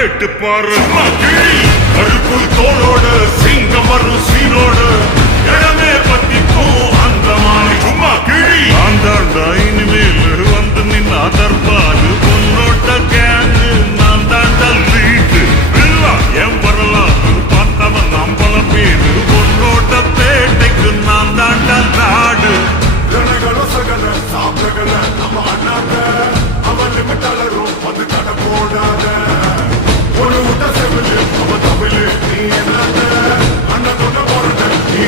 கேட்டு பாரு கருப்பு தோளோட சிங்கம் வரும் சீனோடு இடமே பத்திக்கும் அந்த மாதிரி சும்மா கிழி ஆந்தாண்டா இனிமேல் வந்து நின்னா தற்பாடு பொன்னோட்ட கேங்கு நான் தாண்டா லீட்டு என் வரலாறு பார்த்தவன் நம்பல பேரு பொன்னோட்ட பேட்டைக்கு நான் தாண்டா நாடு சாப்பிடல நம்ம அண்ணாங்க அவன் லிமிட்டாளரும் வந்து கடை போடாத ஒரு விட்ட செவிலு அவன் தமிழு நீ என்னத்த அண்ணன் தொண்ட போறது நீ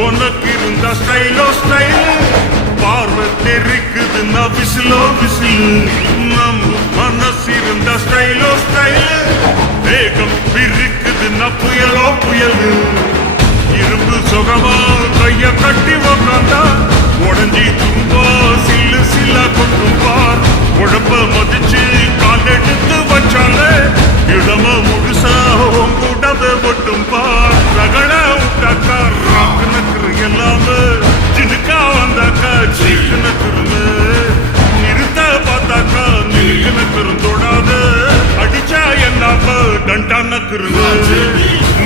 உனக்கு இருந்த ஸ்டைலோ ஸ்டைல் பார்வை தெரிக்குது நான் விசிலோ விசில் நம்ம மனசு இருந்த ஸ்டைலோ ஸ்டைல் வேகம் பிரிக்குது நான் புயலோ புயல் இரும்பு சுகமா கைய கட்டி உக்காந்தா உடஞ்சி தும்பா சில்லு சில்லா கொண்டும் பார் உடம்ப மதிச்சு கால் எடுத்து வச்சாலே இடம முழுசா உடம்பை மட்டும் பார் ரகட விட்டாக்கா ராக்குனக்குரு எல்லாமே ஜினுக்கா வந்தாக்கா சீக்குனக்குருன்னு நிறுத்த பார்த்தாக்கா நிறுக்குனக்குரு தொடாத அடிச்சா என்னாம டண்டானக்குருன்னு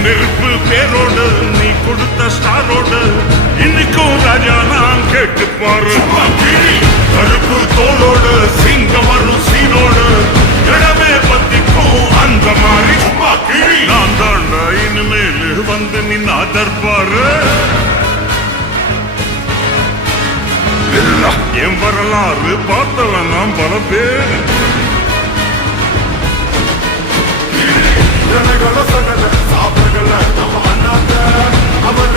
நெருப்பு பேரோடு நீ கொடுத்த ஸ்டாரோடு இன்னைக்கும் ராஜா நான் கேட்டு பாரு கருப்பு தோளோடு சிங்கம் வரும் சீனோடு இடமே பத்திக்கும் அந்த மாதிரி நான் தாண்டா இனிமேல் வந்து நின்னா தற்பாரு என் வரலாறு பார்த்தவன் நாம் பல பேர் சாப்பிடல நம்ம அண்ணாங்க அவன்